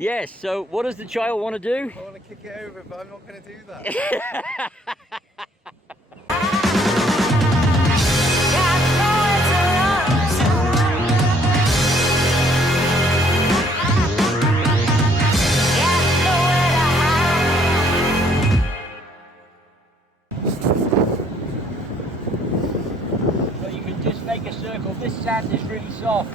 Yes, so what does the child want to do? I want to kick it over, but I'm not going to do that. So you can just make a circle. This sand is really soft.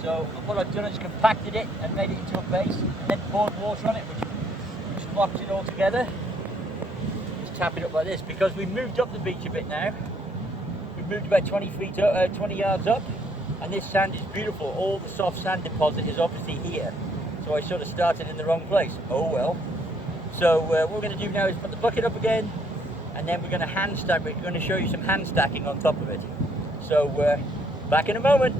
So what I've done is compacted it and made it into a base, and then poured water on it, which locks it all together. Just tap it up like this, because we've moved up the beach a bit now. We've moved about 20 yards up, and this sand is beautiful. All the soft sand deposit is obviously here. So I sort of started in the wrong place. Oh well. So what we're going to do now is put the bucket up again, and then we're going to hand stack. We're going to show you some hand stacking on top of it. So back in a moment.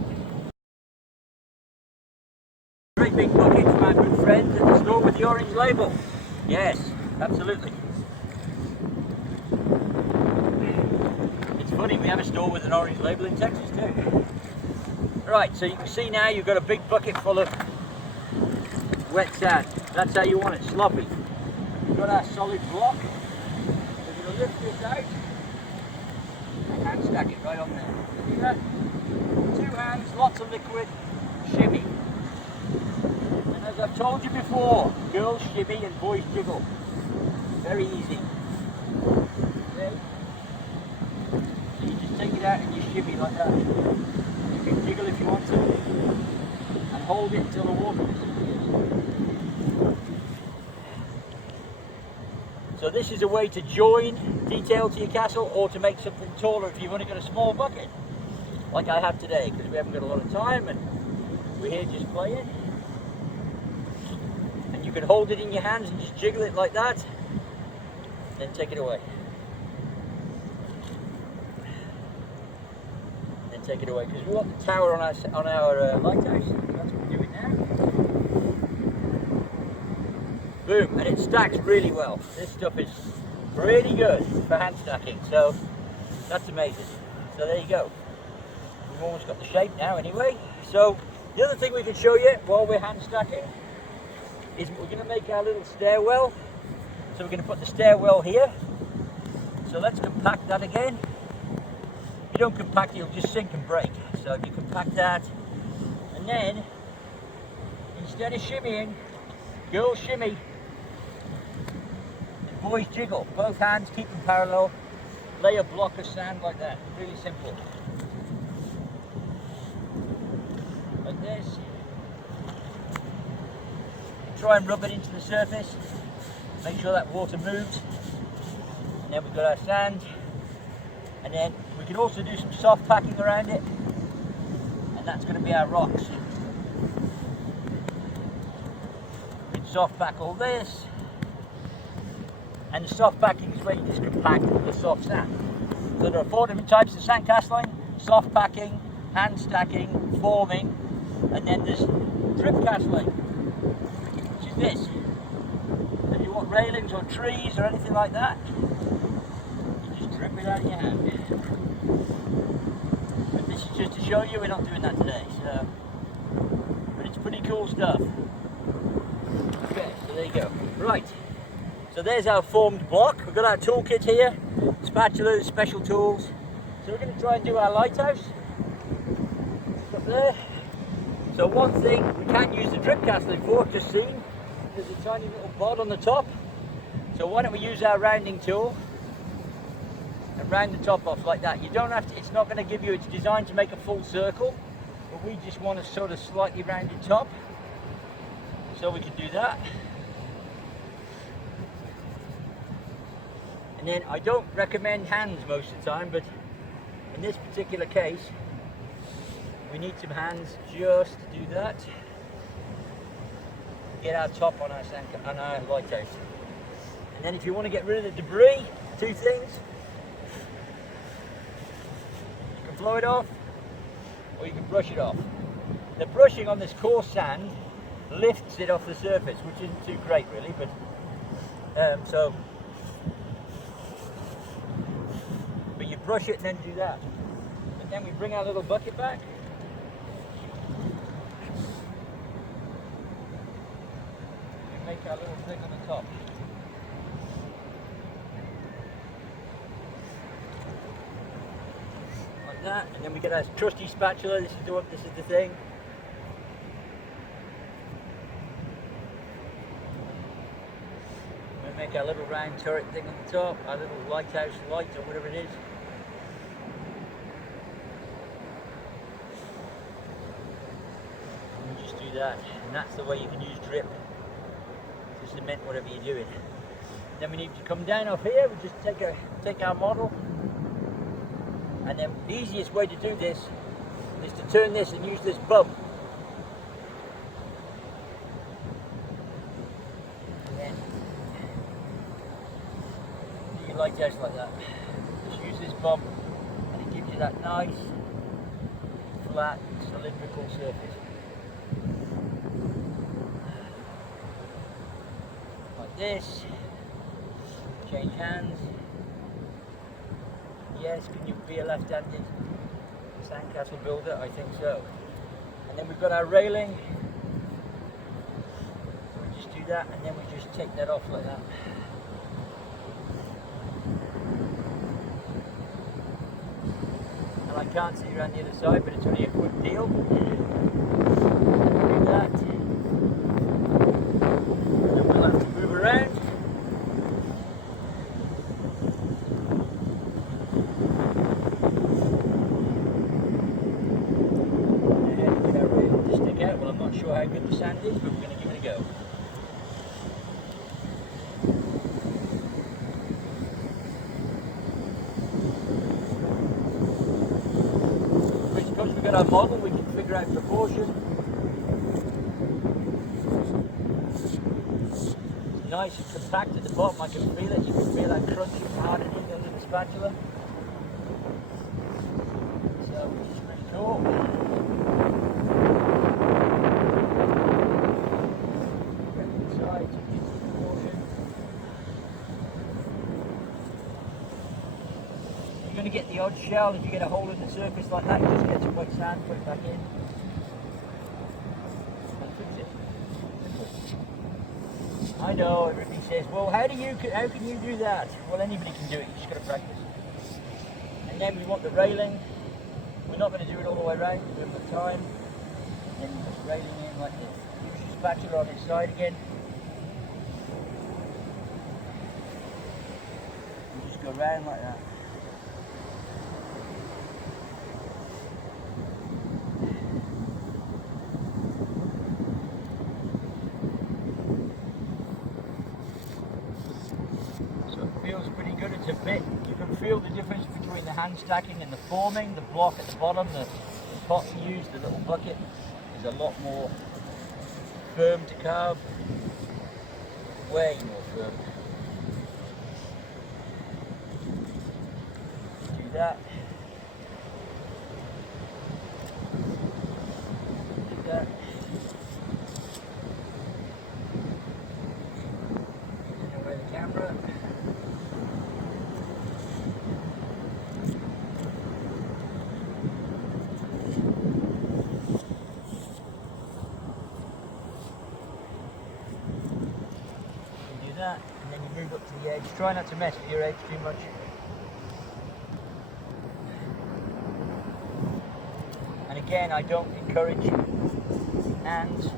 Great big bucket to my good friends at the store with the orange label. Yes, absolutely. It's funny, we have a store with an orange label in Texas too. Right, so you can see now you've got a big bucket full of wet sand. That's how you want it, sloppy. We've got our solid block. We're going to lift this out and hand stack it right on there. See that? 2 hands, lots of liquid, shimmy. As I've told you before, girls shimmy and boys jiggle. Very easy. Okay? So you just take it out and you shimmy like that. You can jiggle if you want to. And hold it until the water disappears. So this is a way to join detail to your castle, or to make something taller if you've only got a small bucket. Like I have today, because we haven't got a lot of time and we're here just playing. You can hold it in your hands and just jiggle it like that, then take it away. Then take it away, because we want the tower on our lighthouse. That's what we're doing now. Boom, and it stacks really well. This stuff is really good for hand stacking, so that's amazing. So there you go. We've almost got the shape now anyway. So the other thing we can show you while we're hand stacking is we're going to make our little stairwell. So we're going to put the stairwell here. So let's compact that again. If you don't compact it, it'll just sink and break. So if you compact that, and then instead of shimmying, girls shimmy and boys jiggle. Both hands, keep them parallel. Lay a block of sand like that. Really simple. Like this. Try and rub it into the surface, make sure that water moves, and then we've got our sand, and then we can also do some soft packing around it, and that's going to be our rocks. We can soft pack all this, and the soft packing is where you just compact the soft sand. So there are 4 different types of sandcastling: soft packing, hand stacking, forming, and then there's drip castling. This. If you want railings or trees or anything like that, you just drip it out of your hand. But this is just to show you we're not doing that today. So, but it's pretty cool stuff. Okay, so there you go. Right. So there's our formed block. We've got our toolkit here, spatulas, special tools. So we're going to try and do our lighthouse. Up there. So one thing we can't use the drip castling for, just seen. There's a tiny little bod on the top, so why don't we use our rounding tool and round the top off like that. You don't have to, it's not going to give you, it's designed to make a full circle, but we just want a sort of slightly rounded top, so we can do that. And then I don't recommend hands most of the time, but in this particular case we need some hands just to do that. Get our top on our lighthouse. And then if you want to get rid of the debris, 2 things. You can blow it off, or you can brush it off. The brushing on this coarse sand lifts it off the surface, which isn't too great really, but but you brush it and then do that. And then we bring our little bucket back. make our little thing on the top. Like that, and then we get our trusty spatula. This is the thing. We make our little round turret thing on the top, our little lighthouse light or whatever it is. And we just do that, and that's the way you can use drip to cement whatever you're doing. Then we need to come down off here. We just take our model, and then the easiest way to do this is to turn this and use this bump. And then do your lighthouse like that. Just use this bump, and it gives you that nice, flat, cylindrical surface. Like this. Change hands. Yes, can you be a left-handed sandcastle builder? I think so. And then we've got our railing. We just do that, and then we just take that off like that. And I can't see around the other side, but it's only a quick deal. Do that. And then we'll have to move around. Well, I'm not sure how good the sand is, but we're going to give it a go. Because we've got our model, we can figure out proportion. Nice and compact at the bottom, I can feel it. You can feel that crunching hardening under the spatula. So, which is pretty cool. You're going to get the odd shell. If you get a hole in the surface like that, you just get some wet sand, put it back in. And fix it. I know, everybody says, well, how can you do that? Well, anybody can do it, you just got to practice. And then we want the railing. We're not going to do it all the way around, we haven't got time. And then you put the railing in like this. Use your spatula on its side again. And just go around like that. Feels pretty good. It's a bit, you can feel the difference between the hand stacking and the forming. The block at the bottom, the pot you use, the little bucket, is a lot more firm to carve, way more firm. Do that. Do that. Get away the camera. That, and then you move up to the edge. Try not to mess with your edge too much. And again, I don't encourage hands,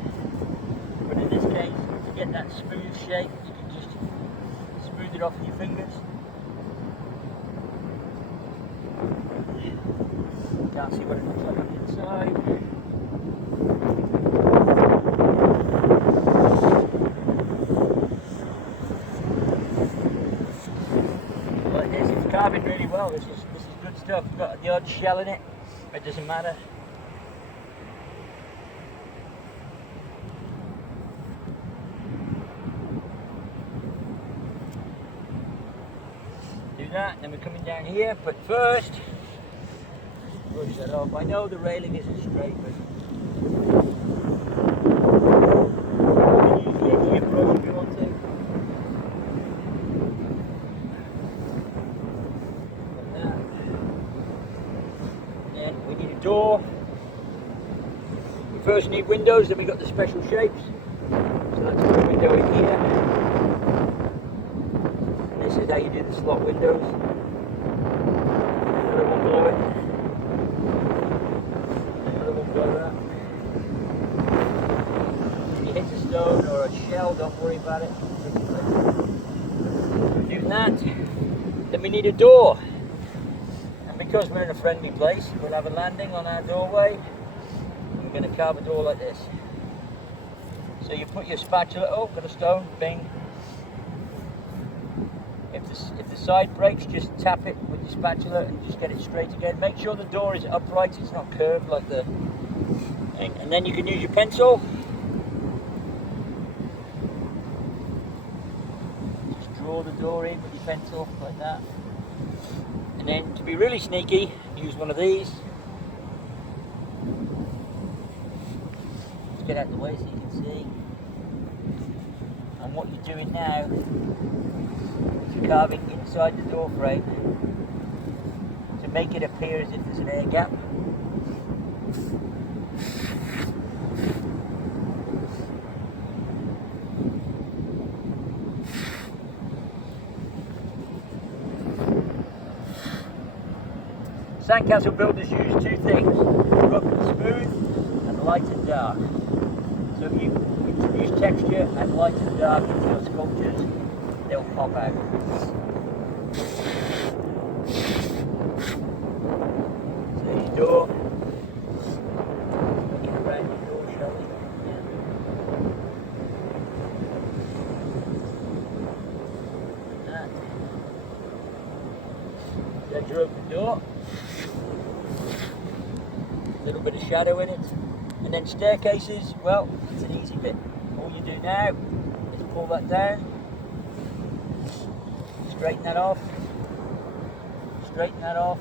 but in this case, to get that smooth shape, you can just smooth it off with your fingers. Can't see what it looks like on the inside. Carving really well. This is good stuff. We've got the odd shell in it. It doesn't matter. Do that, then we're coming down here. But first, brush that off. I know the railing isn't straight, but you can use the brush if you want to. We need a door. We first need windows, then we got the special shapes. So that's a window in here. slot windows. Another one below it. Another one below that. If you hit a stone or a shell, don't worry about it. Doing that, then we need a door. And because we're in a friendly place, we'll have a landing on our doorway. We're going to carve a door like this. So you put your spatula, oh, got a stone, bing. If the side breaks, just tap it with your spatula and just get it straight again. Make sure the door is upright, it's not curved like the thing. And then you can use your pencil. Just draw the door in with your pencil like that. And then to be really sneaky, use one of these. Just get out of the way so you can see. And what you're doing now, you're carving inside the door frame to make it appear as if there's an air gap. Sandcastle builders use two things, rough and smooth and light and dark. So if you introduce texture and light and dark into your sculptures, they'll pop out. So there's your door. Get around your door, shall we? Yeah. There's your open door. A little bit of shadow in it. And then staircases, well, it's an easy bit. All you do now is pull that down. Straighten that off, straighten that off,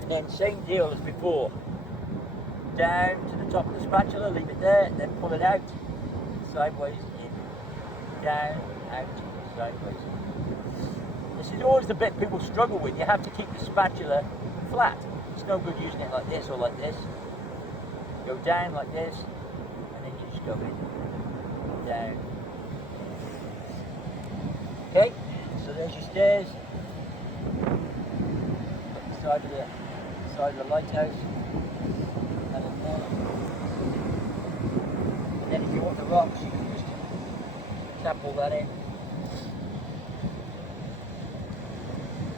and then same deal as before. Down to the top of the spatula, leave it there, then pull it out, sideways in, down, out, sideways in. This is always the bit people struggle with. You have to keep the spatula flat. It's no good using it like this or like this. Go down like this, and then you just go in, down. Okay, so there's your stairs, side of the lighthouse, and then if you want the rocks, you can just tap all that in,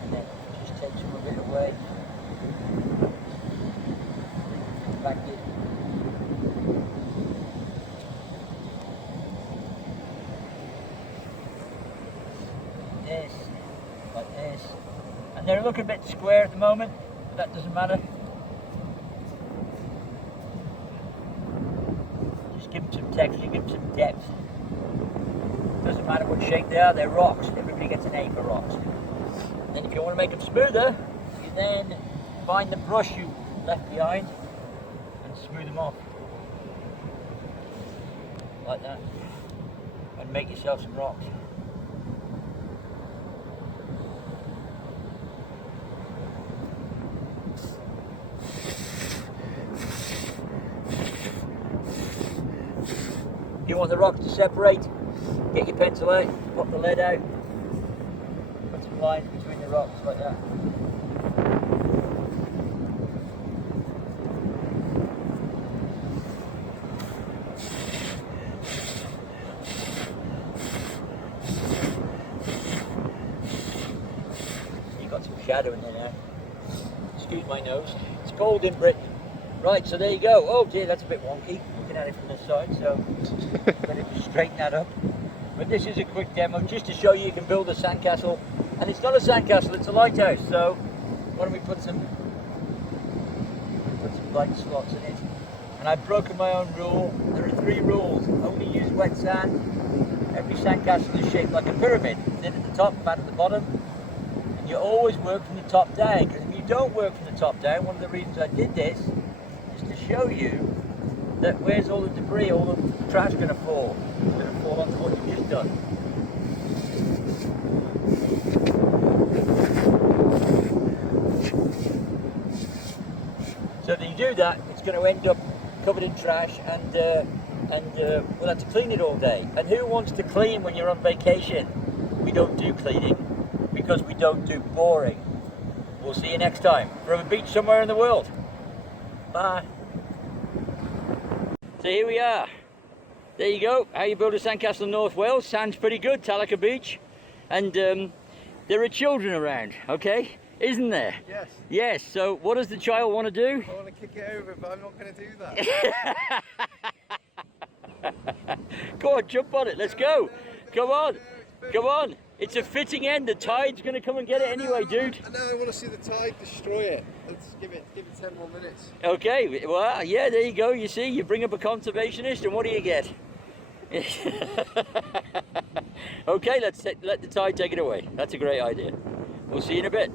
and then just take some of it away, back in. This, like this, and they're looking a bit square at the moment, but that doesn't matter. Just give them some texture, give them some depth. Doesn't matter what shape they are, they're rocks. Everybody gets an A for rocks. And then if you want to make them smoother, you then find the brush you left behind and smooth them off. Like that. And make yourself some rocks. If you want the rocks to separate, get your pencil out, pop the lead out, put some lines between the rocks like that. You've got some shadow in there now. Excuse my nose. It's cold in Britain. Right, so there you go. Oh dear, that's a bit wonky. Looking at it from this side, so better just straighten that up. But this is a quick demo just to show you can build a sandcastle, and it's not a sandcastle, it's a lighthouse. So why don't we put some light slots in it? And I've broken my own rule. There are 3 rules. Only use wet sand. Every sandcastle is shaped like a pyramid. Thin at the top, fat at the bottom. And you always work from the top down. Because if you don't work from the top down, one of the reasons I did this is to show you that where's all the debris, all the trash going to fall? It's going to fall onto what you've just done. So if you do that, it's going to end up covered in trash, and we'll have to clean it all day. And who wants to clean when you're on vacation? We don't do cleaning. because we don't do boring. We'll see you next time from a beach somewhere in the world. Bye. So here we are. There you go. How you build a sandcastle in North Wales. Sand's pretty good, Talaka Beach. And there are children around, okay? Isn't there? Yes. Yes, so what does the child want to do? I want to kick it over, but I'm not going to do that. Go on, jump on it, let's go. Come on, come on. It's a fitting end, the tide's going to come and get it anyway, dude. I know, I want to see the tide destroy it. Let's give it 10 more minutes. Okay, well, yeah, there you go. You see, you bring up a conservationist and what do you get? Okay, let the tide take it away. That's a great idea. We'll see you in a bit.